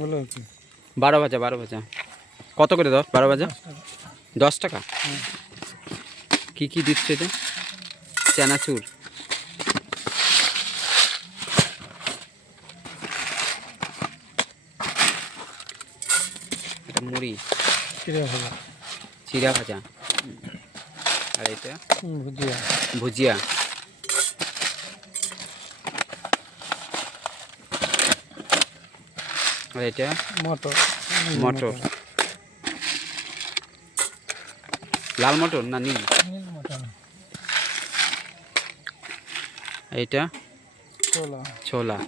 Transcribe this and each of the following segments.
বলো বারো ভাজা বারো ভাজা। কত করে দশ বারো ভাজা? দশ টাকা? কি কি দিচ্ছে এটা? চানাচুর এটা মুড়ি। কিরে হলো চিরা ভাজা। আর এটা? ভুজিয়া। ভুজিয়া। আর এটা? মটর। মটর। লাল মটর না নীল? এটা ছোলা। ছোলা।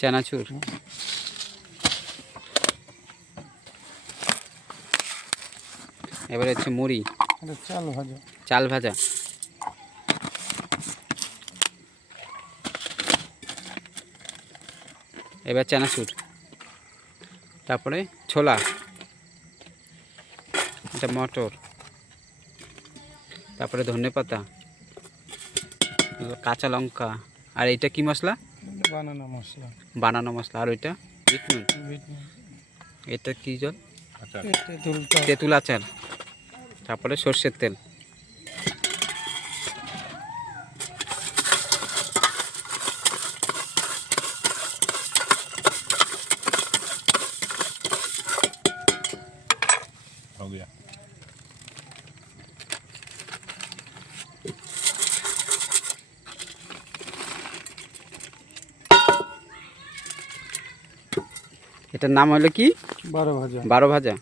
চানাচুর। এবারে হচ্ছে মুড়ি। চাল ভাজা। চাল ভাজা। এবার চানাচুর তারপরে ছোলা। এটা মটর। তারপরে ধনে পাতা। কাঁচা লঙ্কা। আর এটা কি মশলা? বানানো মশলা। বানানো মশলা। আর ওইটা। এটা কি জল? তেঁতুল আচার। তারপরে সর্ষের তেল। এটার নাম হলো কি? বারো ভাজা। বারো ভাজা।